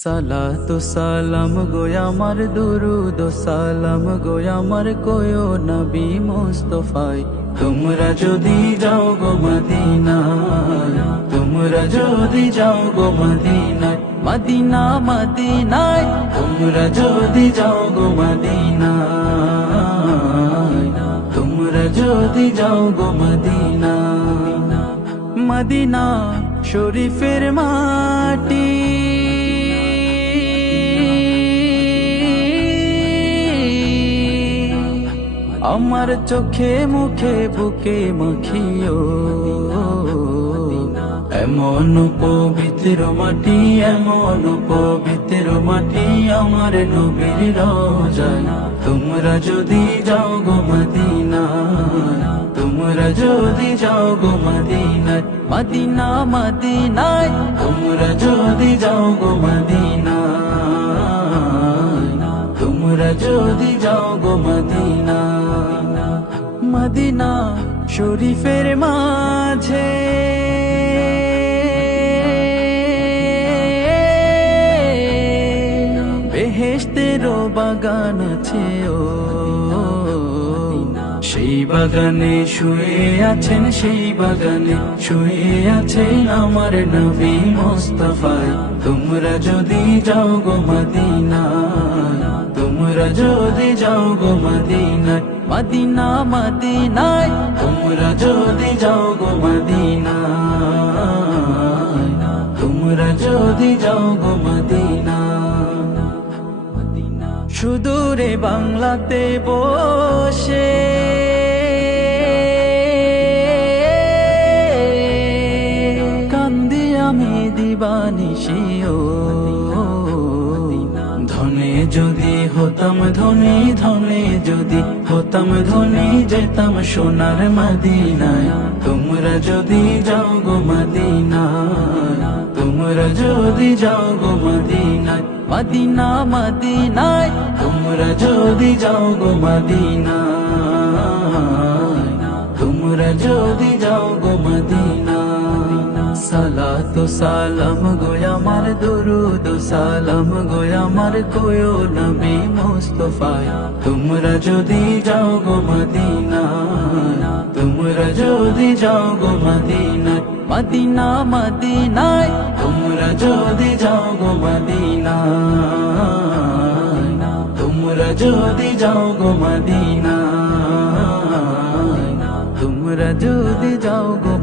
সালাতু সালাম গো আমার দুরুদ ও সালাম গো আমার কোয়ো নবী মুস্তাফায়। তোমরা যদি যাও গো মদিনায়, তোমরা যদি যাও গো মদিনায়, মদিনা মদিনায়, তোমরা যদি যাও গো মদিনায়, তোমরা যদি যাও গো মদিনায়। মদিনা শরীফের মাটি আমার চোখে মুখে বুকে মাখিও, এমন পবিত্র মাটি, এমন পবিত্র মাটি আমার নবীর রওজায়। তোমরা যদি যাও গো মদিনায়, তোমরা যদি যাও গো মদিনায়, মদিনা মদিনায়, তোমরা যদি যাও গো মদিনায়, তোমরা যদি যাও গো মদিনায়। মদিনা শরীফের মাঝে বেহেশতেরও বাগান আছে ও, সেই বাগানে শুয়ে আছেন, সেই বাগানে শুয়ে আছেন আমার নবী মুস্তাফায়। তোমরা যদি যাও গো মদিনায়, তোমরা যদি যাও গো মদিনায়, মদিনা মদিনায়, তোমরা যদি যাও গো মদিনায়, তোমরা যদি যাও গো মদিনায়। সুদূরে বাংলাতে বসে কান্দি আমি দিবানিশিও, ধনে যদি হতাম ধনী, ধনে যদি হতাম ধনী, যেতাম সোনার মদিনায়। তোমরা যদি যাও গো মদিনায়, তোমরা যদি যাও গো মদিনায়, মদিনা মদিনায়, তোমরা যদি যাও গো মদিনায়, তোমরা যদি যাও গো মদিনায়। সালাতু সালাম গো আমার দুরুদ ও সালাম গো আমার কোয়ো নবী মুস্তাফায়। তোমরা যদি যাও গো মদিনায়, তোমরা যদি যাও গো মদিনায়, মদিনা মদিনায়, তোমরা যদি যাও গো মদিনায়, তোমরা যদি যাও গো মদিনায়, তোমরা যদি যাও গো